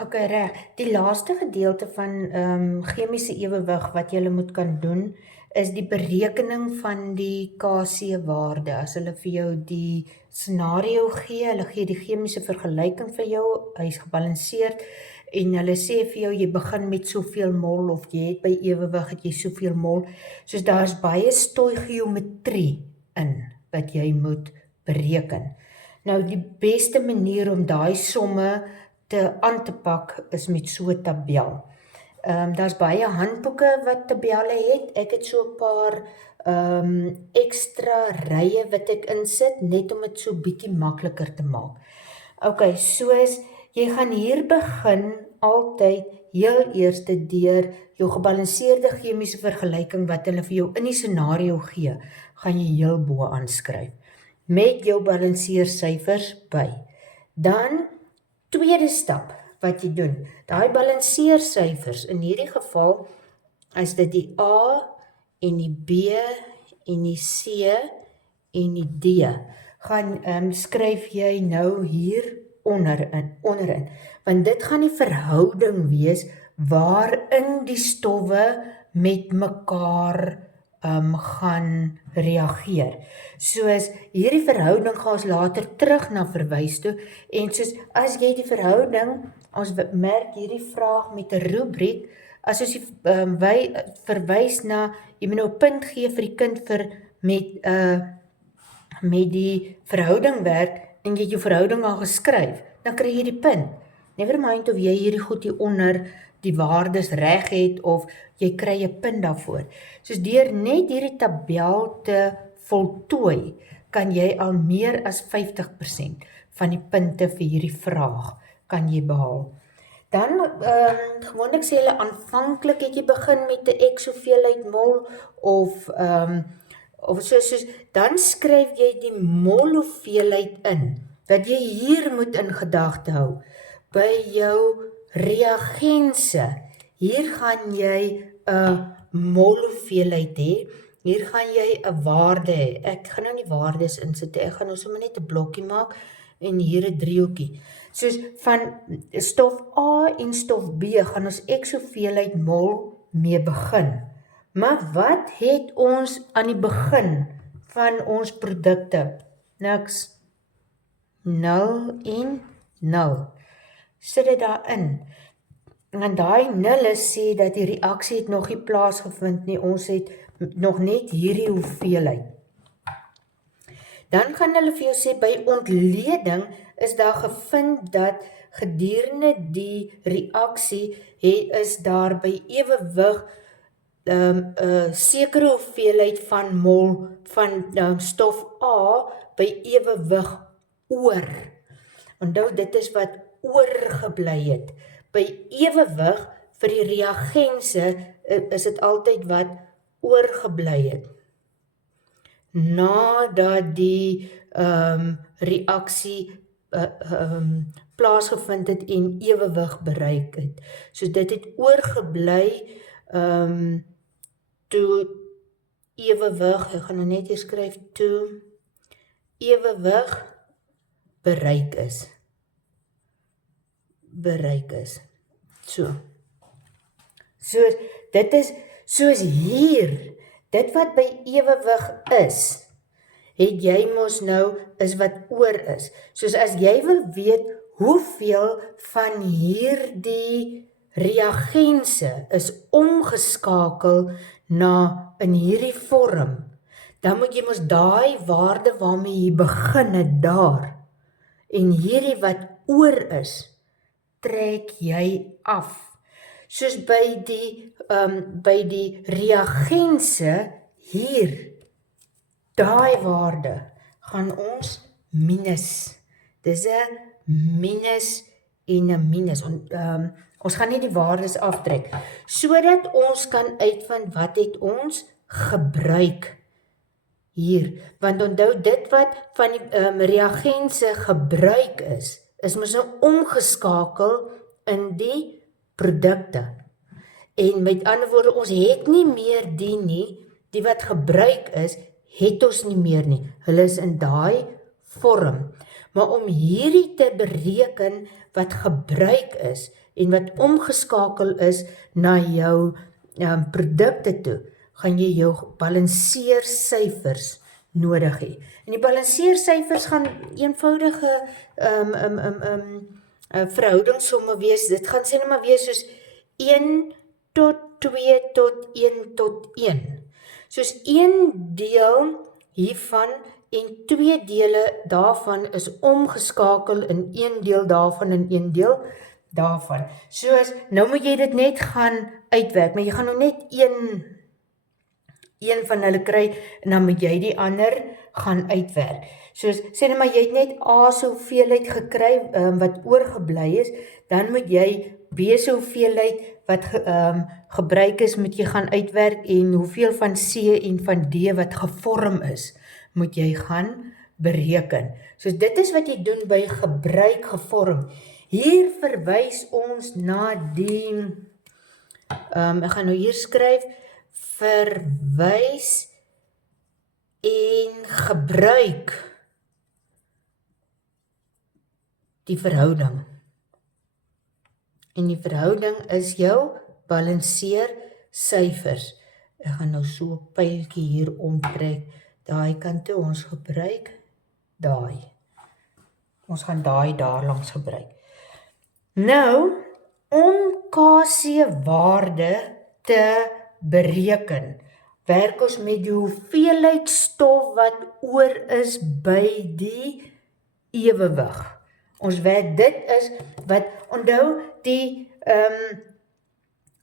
Okay, reg. Die laaste gedeelte van chemiese ewewig wat jy moet kan doen, is die berekening van die Kc-waarde. As hulle vir jou die scenario gee, hulle gee die chemiese vergelyking vir jou, hy's gebalanseerd en hulle sê vir jou jy begin met soveel mol of jy het by ewewig het jy soveel mol. Soos daar's baie stoichiometrie in wat jy moet bereken. Nou die beste manier om daai somme aan te pak is met so 'n tabel. Daar's baie handboeke wat tabelle het. Ek het so 'n paar ekstra rye wat ek insit, net om dit so bietjie makliker te maak. Okay, soos jy gaan hier begin altyd heel eerste deur jou gebalanseerde chemiese vergelyking wat hulle vir jou in die scenario gee, gaan jy heel bo aanskryf met jou balanseersyfers by. Dan tweede stap wat jy doen, daai balanseersyfers, in hierdie geval is dit die A en die B en die C en die D, gaan skryf jy nou hier onderin, want dit gaan die verhouding wees waarin die stowwe met mekaar gaan reageer. Soos hierdie verhouding gaan ons later terug na verwys toe, en soos as jy die verhouding, ons merk hierdie vraag met 'n rubriek, as ons verwys na, jy moet nou 'n punt gee vir die kind met die verhouding werk, en jy het jou verhouding al geskryf, dan kry jy die punt. Never mind of jy hierdie goed hieronder die waardes reg het, of jy kry 'n punt daarvoor. Soos deur net hierdie tabel te voltooi, kan jy al meer as 50% van die punte vir hierdie vraag kan jy behaal. Dan, gewoonlik sê hulle aanvanklik het jy begin met 'n X hoeveelheid mol, of soos, dan skryf jy die mol hoeveelheid in, wat jy hier moet in gedagte hou, by jou reagense. Hier gaan jy 'n mol hoeveelheid hê, hier gaan jy 'n waarde hê. Ek gaan nou nie waardes insit, ek gaan nou sommer net 'n blokkie maak, en hier 'n driehoekie. Soos van stof A en stof B gaan ons X hoeveelheid mol mee begin. Maar wat het ons aan die begin van ons produkte? Niks. 0 en 0. Sit dit daarin. En daai nulle sê dat die reaksie het nog nie plaasgevind nie, ons het nog net hierdie hoeveelheid. Dan gaan hulle vir jou sê, by ontleding is daar gevind dat gedurende die reaksie is daar by ewewig 'n sekere hoeveelheid van mol van stof A by ewewig oor. Onthou, dit is wat oorgebly het. By ewewig vir die reagense is dit altyd wat oorgebly het, nadat die reaksie plaasgevind het en ewewig bereik het. So dit het oorgebly toe ewewig, ek gaan nou net hier skryf, toe ewewig bereik is. So, dit is soos hier, dit wat by ewewig is, het jy mos nou, is wat oor is. Soos as jy wil weet, hoeveel van hierdie reagense is omgeskakel in hierdie vorm, dan moet jy mos daai waarde waarmee jy begin het daar, en hierdie wat oor is, trek jy af. Soos by die reagense hier, daai waarde gaan ons minus. Dis 'n minus en 'n minus. Ons gaan nie die waardes aftrek, sodat ons kan uitvind wat het ons gebruik hier. Want onthou, dit wat van die reagense gebruik is mos nou omgeskakel in die produkte. En met ander woorde, ons het nie meer die wat gebruik is, het ons nie meer nie. Hulle is in daai vorm. Maar om hierdie te bereken wat gebruik is en wat omgeskakel is na jou produkte toe, gaan jy jou balanseersyfers nodig hê. En die balanseersyfers gaan eenvoudige verhoudingssomme wees. Dit gaan sê net maar wees soos 1 tot 2 tot 1 tot 1. Soos 1 deel hiervan en 2 dele daarvan is omgeskakel in 1 deel daarvan en 1 deel daarvan. Soos, nou moet jy dit net gaan uitwerk, maar jy gaan nou net een van hulle kry, en dan moet jy die ander gaan uitwerk. Soos, sê net maar jy het net A se hoeveelheid gekry, wat oorgebly is, dan moet jy B se hoeveelheid wat gebruik is, moet jy gaan uitwerk, en hoeveel van C en van D wat gevorm is, moet jy gaan bereken. So dit is wat jy doen by gebruik gevorm. Hier verwys ons na die, ek gaan nou hier skryf, verwys en gebruik die verhouding. En die verhouding is jou balanseer syfers. Ek gaan nou so 'n pyltjie hier omtrek, daai kant toe, ons gebruik daai. Ons gaan daai daar langs gebruik. Nou, om KC waarde te bereken, werk ons met die hoeveelheid stof wat oor is by die ewewig. Ons werk, dit is wat, onthou die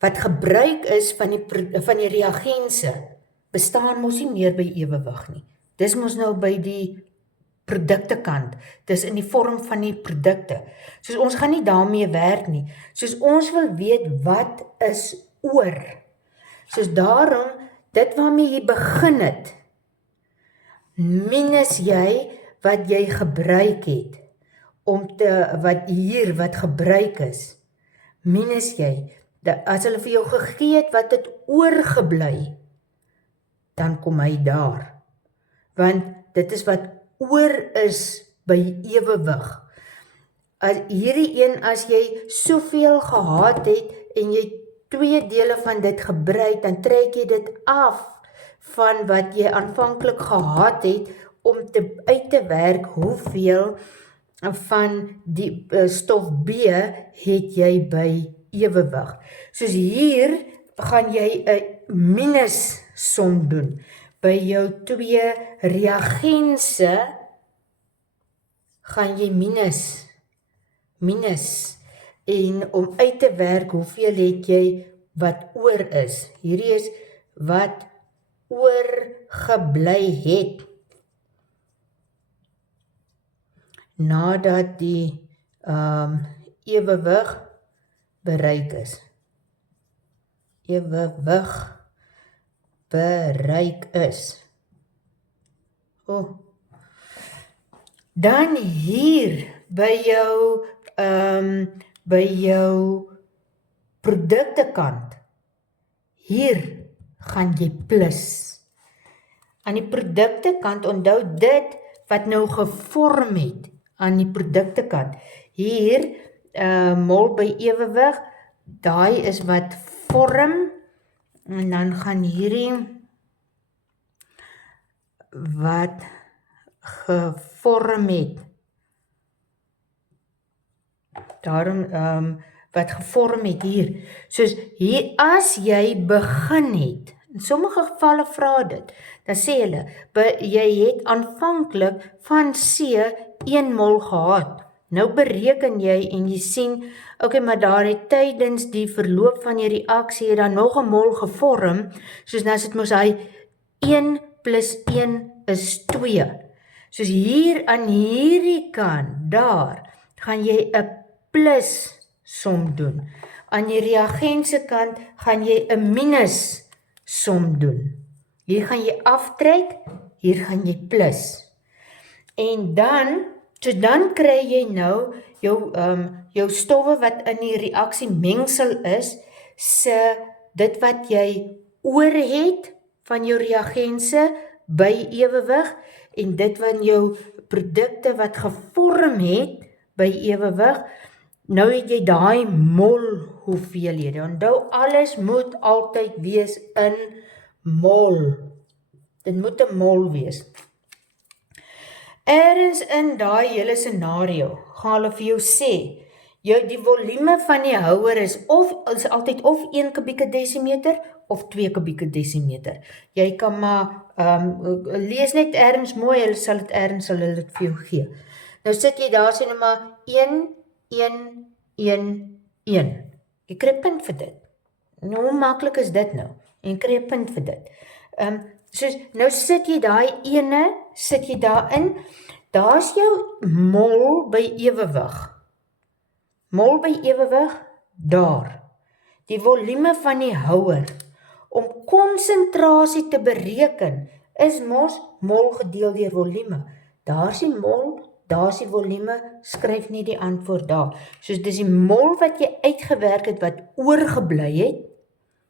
wat gebruik is van die reagense, bestaan mos nie meer by ewewig nie. Dis mos nou by die produkte kant, dis in die vorm van die produkte. Soos ons gaan nie daarmee werk nie, soos ons wil weet wat is oor. Soos daarom, dit waarmee jy begin het, minus jy wat jy gebruik het, wat gebruik is, minus jy, as hulle vir jou gegee het wat het oorgebly, dan kom hy daar. Want dit is wat oor is by ewewig. Hierdie een, as jy soveel gehad het, en jy 2 dele van dit gebruik, dan trek jy dit af van wat jy aanvanklik gehad het, om uit te werk hoeveel van die stof B het jy by ewewig. Soos hier gaan jy 'n minus som doen. By jou 2 reagense gaan jy minus. En om uit te werk, hoeveel het jy wat oor is. Hierdie is wat oorgebly het. Nadat die ewewig bereik is. Ewewig bereik is. Dan hier by jou produktekant, hier gaan jy plus. Aan die produktekant, onthou dit wat nou gevorm het aan die produktekant. Hier, mol by ewewig, daai is wat vorm, en dan gaan hierdie wat gevorm het. Daarom, wat gevorm het hier. Soos hier, as jy begin het, in sommige gevalle vra dit, dan sê hulle, jy het aanvanklik van C 1 mol gehad. Nou bereken jy en jy sien, maar daar het tydens die verloop van die reaksie het daar nog 'n mol gevorm, soos nou as dit mos hy 1 plus 1 is 2. Soos hier aan hierdie kant, daar, gaan jy 'n plus som doen. Aan die reagense kant gaan jy 'n minus som doen. Hier gaan jy aftrek, hier gaan jy plus. En dan, dan kry jy nou jou stowwe wat in die reaksie mengsel is, dit wat jy oor het van jou reagense by ewewig, en dit van jou produkte wat gevorm het by ewewig, nou het jy daai mol hoeveelhede. Onthou, alles moet altyd wees in mol. Dit moet 'n mol wees. Ergens in daai hele scenario gaan hulle vir jou sê, die volume van die houer is altyd of 1 kubieke desimeter of 2 kubieke desimeter. Jy kan maar lees net ergens mooi, hulle sal dit vir jou gee. Nou sit jy daar, sê nou maar 1, 1, 1, 1. Jy kry 'n punt vir dit. Nou, hoe maklik is dit nou? En jy kry 'n punt vir dit. Soos, nou sit jy daai ene, sit jy daarin, daar's jou mol by ewewig. Mol by ewewig, daar. Die volume van die houer. Om konsentrasie te bereken, is mos mol gedeel deur volume. Daar's die mol, daar's die volume, skryf net die antwoord daar. Soos dis die mol wat jy uitgewerk het, wat oorgebly het,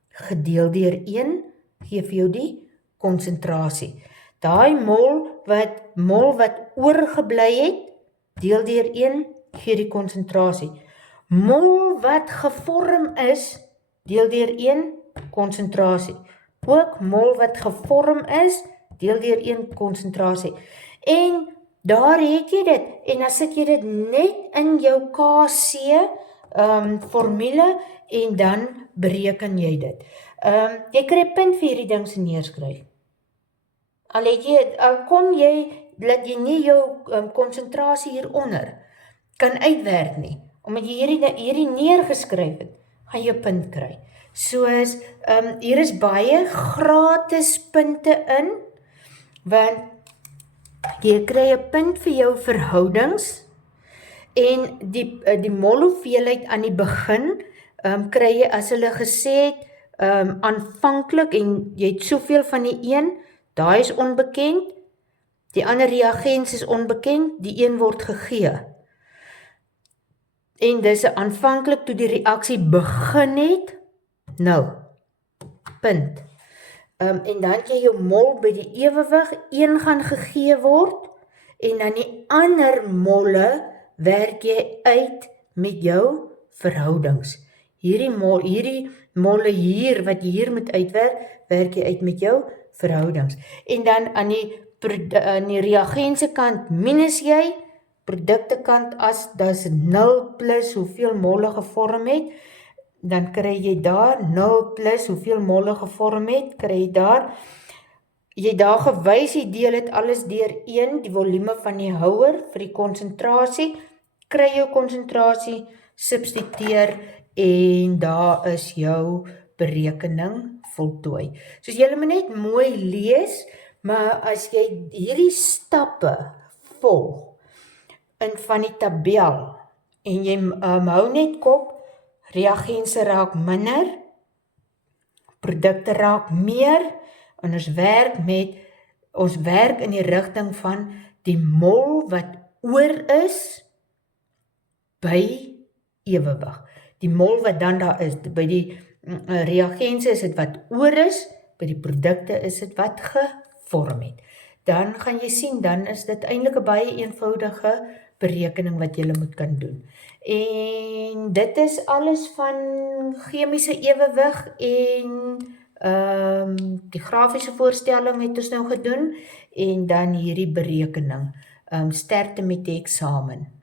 gedeel deur 1, gee vir jou die konsentrasie. Daai mol wat oorgebly het, deel deur 1, gee die konsentrasie. Mol wat gevorm is, deel deur 1, konsentrasie. Ook mol wat gevorm is, deel deur 1, konsentrasie. En daar het jy dit, en dan sit jy dit net in jou KC formule, en dan bereken jy dit. Jy kry 'n punt vir hierdie ding se neerskryf. Al kom jy, dat jy nie jou konsentrasie hieronder kan uitwerk nie, omdat jy hierdie neergeskryf het, gaan jy 'n punt kry. Soos, hier is baie gratis punte in, want jy kry 'n punt vir jou verhoudings, en die mol hoeveelheid aan die begin, kry jy as hulle gesê het, aanvanklik, en jy het soveel van die een, daai is onbekend, die ander reagens is onbekend, die een word gegee. En dis aanvanklik toe die reaksie begin het, nou, punt. En dan het jy jou mol by die ewewig, 1 gaan gegee word, en dan die ander molle werk jy uit met jou verhoudings. Hierdie molle hier, wat jy hier moet uitwerk, werk jy uit met jou verhoudings. En dan aan die reagense kant minus jy, produkte kant as dis 0 plus hoeveel molle gevorm het, dan kry jy daar 0 plus hoeveel molle gevorm het, kry jy daar. Jy daar gewys, jy deel het alles deur 1, die volume van die houer vir die konsentrasie, kry jou konsentrasie, substitueer, en daar is jou berekening voltooi. Soos julle moet net mooi lees, maar as jy hierdie stappe volg, in van die tabel, en jy hou net kop, reagense raak minder, produkte raak meer, en ons werk in die rigting van die mol wat oor is, by ewewig. Die mol wat dan daar is, by die reagense is dit wat oor is, by die produkte is dit wat gevorm het. Dan gaan jy sien, dan is dit eintlik 'n baie eenvoudige berekening wat jy moet kan doen. En dit is alles van chemiese ewewig en die grafiese voorstelling het ons nou gedoen, en dan hierdie berekening. Sterkte met die eksamen.